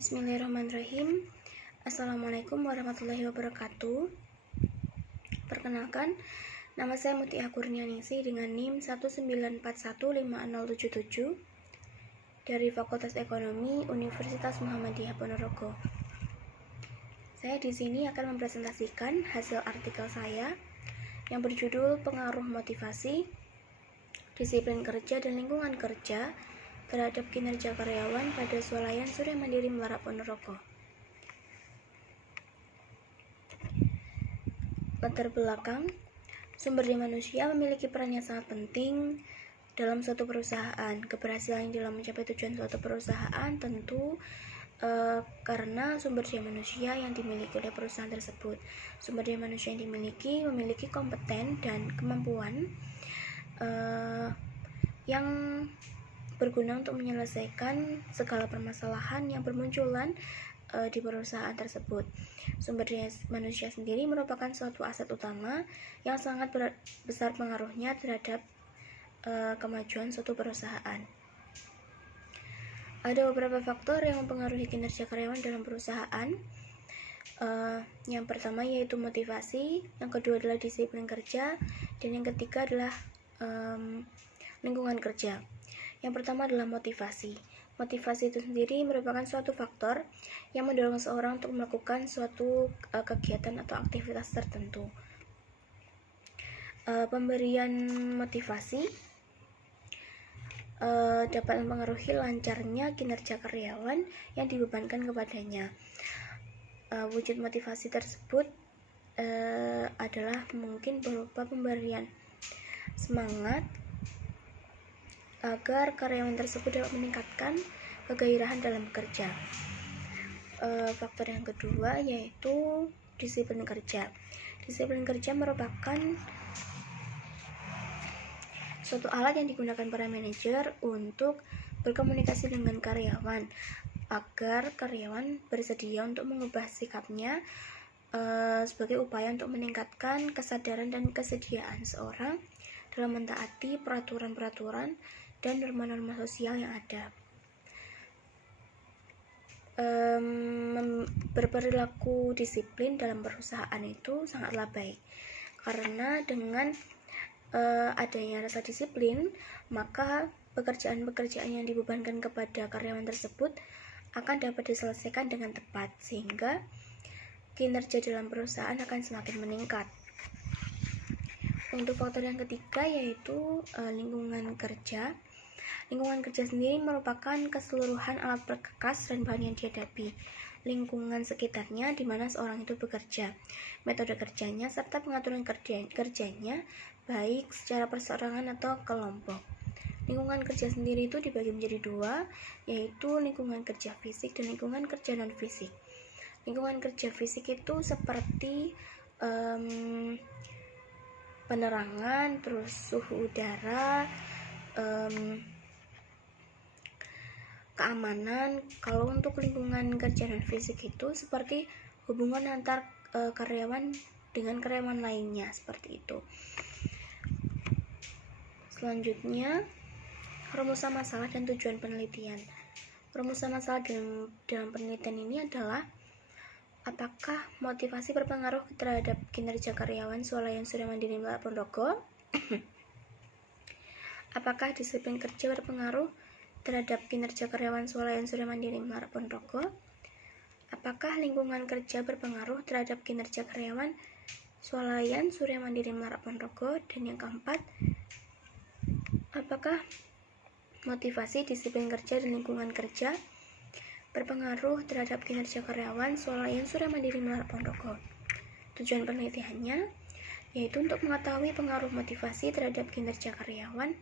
Bismillahirrahmanirrahim. Assalamualaikum warahmatullahi wabarakatuh. Perkenalkan, nama saya Mutia Kurnianingsih dengan NIM 194150077 dari Fakultas Ekonomi Universitas Muhammadiyah Ponorogo. Saya di sini akan mempresentasikan hasil artikel saya yang berjudul Pengaruh Motivasi, Disiplin Kerja dan Lingkungan Kerja terhadap kinerja karyawan pada Swalayan Surya Mandiri Melarak Ponorogo. Latar belakang, sumber daya manusia memiliki peran yang sangat penting dalam suatu perusahaan. Keberhasilan dalam mencapai tujuan suatu perusahaan tentu karena sumber daya manusia yang dimiliki oleh perusahaan tersebut. Sumber daya manusia yang memiliki kompeten dan kemampuan yang berguna untuk menyelesaikan segala permasalahan yang bermunculan di perusahaan tersebut. Sumber daya manusia sendiri merupakan suatu aset utama yang sangat besar pengaruhnya terhadap kemajuan suatu perusahaan. Ada beberapa faktor yang mempengaruhi kinerja karyawan dalam perusahaan. Yang pertama yaitu motivasi, yang kedua adalah disiplin kerja, dan yang ketiga adalah lingkungan kerja. Yang pertama adalah motivasi. Motivasi itu sendiri merupakan suatu faktor yang mendorong seseorang untuk melakukan suatu kegiatan atau aktivitas tertentu. Pemberian motivasi dapat mempengaruhi lancarnya kinerja karyawan yang dibebankan kepadanya. Wujud motivasi tersebut adalah mungkin berupa pemberian semangat agar karyawan tersebut dapat meningkatkan kegairahan dalam bekerja. Faktor yang kedua yaitu disiplin kerja. Disiplin kerja merupakan suatu alat yang digunakan para manajer untuk berkomunikasi dengan karyawan agar karyawan bersedia untuk mengubah sikapnya sebagai upaya untuk meningkatkan kesadaran dan kesediaan seorang dalam mentaati peraturan-peraturan dan norma-norma sosial yang ada. Berperilaku disiplin dalam perusahaan itu sangatlah baik, karena dengan adanya rasa disiplin, maka pekerjaan-pekerjaan yang dibebankan kepada karyawan tersebut akan dapat diselesaikan dengan tepat, sehingga kinerja dalam perusahaan akan semakin meningkat. Untuk faktor yang ketiga yaitu lingkungan kerja. Lingkungan kerja sendiri merupakan keseluruhan alat perkakas dan bahan yang dihadapi, lingkungan sekitarnya di mana seorang itu bekerja, metode kerjanya, serta pengaturan kerjanya baik secara perseorangan atau kelompok. Lingkungan kerja sendiri itu dibagi menjadi dua, yaitu lingkungan kerja fisik dan lingkungan kerja non fisik. Lingkungan kerja fisik itu seperti penerangan, terus suhu udara, keamanan. Kalau untuk lingkungan kerja non fisik itu seperti hubungan antar karyawan dengan karyawan lainnya, seperti itu. Selanjutnya, rumusan masalah dan tujuan penelitian. Rumusan masalah dalam penelitian ini adalah apakah motivasi berpengaruh terhadap kinerja karyawan Swalayan Surya Mandiri Melarak Ponorogo? Apakah disiplin kerja berpengaruh terhadap kinerja karyawan Swalayan Surya Mandiri Melarak Ponorogo? Apakah lingkungan kerja berpengaruh terhadap kinerja karyawan Swalayan Surya Mandiri Melarak Ponorogo? Dan yang keempat, apakah motivasi, disiplin kerja, dan lingkungan kerja berpengaruh terhadap kinerja karyawan Swalayan Surya Mandiri Melarak Ponorogo? Tujuan penelitiannya yaitu untuk mengetahui pengaruh motivasi terhadap kinerja karyawan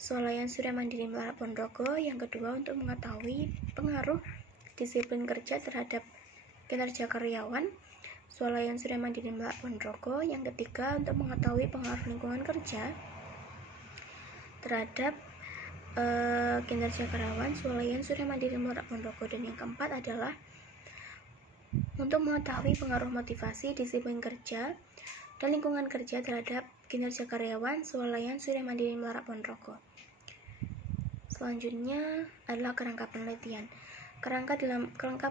Swalayan Surya Mandiri Melarak Ponorogo. Yang kedua, untuk mengetahui pengaruh disiplin kerja terhadap kinerja karyawan Swalayan Surya Mandiri Melarak Ponorogo. Yang ketiga, untuk mengetahui pengaruh lingkungan kerja terhadap kinerja karyawan Swalayan Surya Mandiri Melarak Ponorogo. Dan yang keempat adalah untuk mengetahui pengaruh motivasi, disiplin kerja, dan lingkungan kerja terhadap kinerja karyawan Swalayan Surya Mandiri Melarak Ponorogo. Selanjutnya adalah kerangka penelitian. Kerangka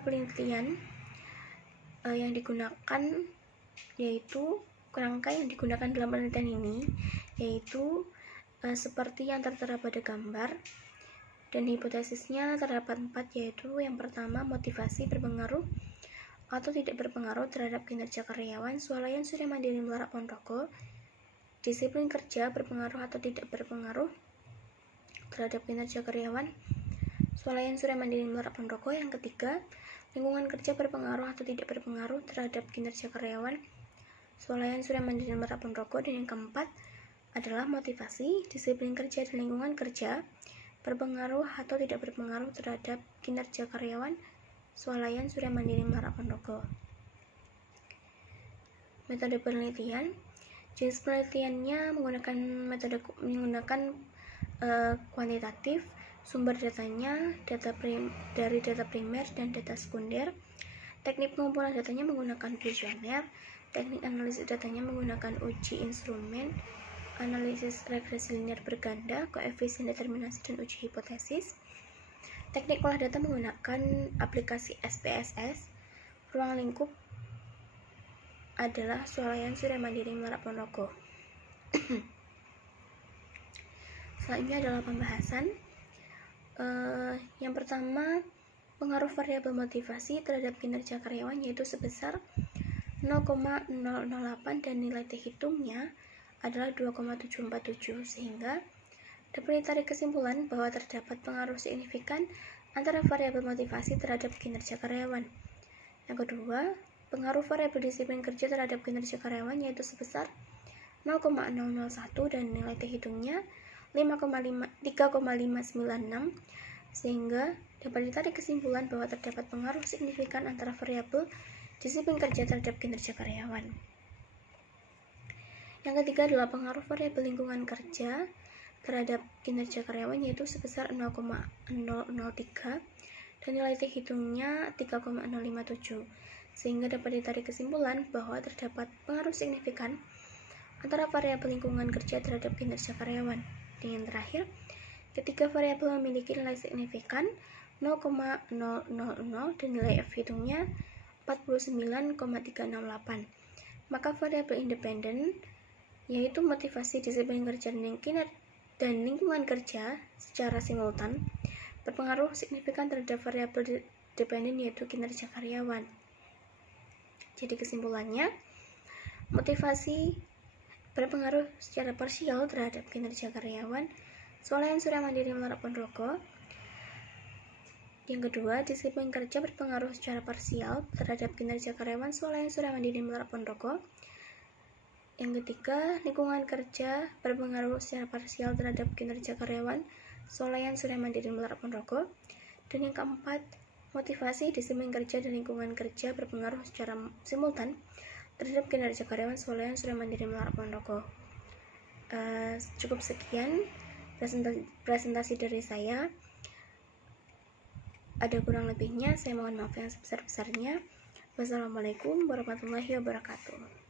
penelitian yang digunakan dalam penelitian ini yaitu seperti yang tertera pada gambar, dan hipotesisnya terdapat 4, yaitu yang pertama, motivasi berpengaruh atau tidak berpengaruh terhadap kinerja karyawan swalayan Surya Mandiri Melarak Pondrogo. Disiplin kerja berpengaruh atau tidak berpengaruh terhadap kinerja karyawan swalayan Surya Mandiri Melarak Pondrogo. Yang ketiga, lingkungan kerja berpengaruh atau tidak berpengaruh terhadap kinerja karyawan swalayan Surya Mandiri Melarak Pondrogo. Dan yang keempat adalah motivasi, disiplin kerja, dan lingkungan kerja berpengaruh atau tidak berpengaruh terhadap kinerja karyawan swalayan Surya Mandiri Melarak Pondrogo. Metode penelitian. Jenis penelitiannya menggunakan kuantitatif. Sumber datanya dari data primer dan data sekunder. Teknik pengumpulan datanya menggunakan kuesioner. Teknik analisis datanya menggunakan uji instrumen, analisis regresi linear berganda, koefisien determinasi, dan uji hipotesis. Teknik olah data menggunakan aplikasi SPSS. Ruang lingkup adalah swalayan Surya Mandiri Melarak Pondrogo. Selanjutnya adalah pembahasan. Yang pertama, pengaruh variabel motivasi terhadap kinerja karyawan yaitu sebesar 0,008 dan nilai T hitungnya adalah 2,747, sehingga dapat ditarik kesimpulan bahwa terdapat pengaruh signifikan antara variabel motivasi terhadap kinerja karyawan. Yang kedua, pengaruh variabel disiplin kerja terhadap kinerja karyawan yaitu sebesar 0,001 dan nilai T hitungnya 3,596, sehingga dapat ditarik kesimpulan bahwa terdapat pengaruh signifikan antara variabel disiplin kerja terhadap kinerja karyawan. Yang ketiga adalah pengaruh variabel lingkungan kerja terhadap kinerja karyawan yaitu sebesar 0,003 dan nilai T hitungnya 3,057, sehingga dapat ditarik kesimpulan bahwa terdapat pengaruh signifikan antara variabel lingkungan kerja terhadap kinerja karyawan. Dan yang terakhir, ketiga variabel memiliki nilai signifikan 0,000 dan nilai F hitungnya 49,368. Maka variabel independen yaitu motivasi, disiplin kerja, dan lingkungan kerja secara simultan berpengaruh signifikan terhadap variabel dependen yaitu kinerja karyawan. Jadi kesimpulannya, motivasi berpengaruh secara parsial terhadap kinerja karyawan swalayan Surya Mandiri Melarak Pondrogo. Yang kedua, disiplin kerja berpengaruh secara parsial terhadap kinerja karyawan swalayan Surya Mandiri Melarak Pondrogo. Yang ketiga, lingkungan kerja berpengaruh secara parsial terhadap kinerja karyawan swalayan Surya Mandiri Melarak Pondrogo. Dan yang keempat, motivasi, disiplin kerja, dan lingkungan kerja berpengaruh secara simultan terhadap kinerja karyawan swalayan Surya Mandiri Melarak Pondrogo. Cukup sekian presentasi dari saya. Ada kurang lebihnya, saya mohon maaf yang sebesar-besarnya. Wassalamualaikum warahmatullahi wabarakatuh.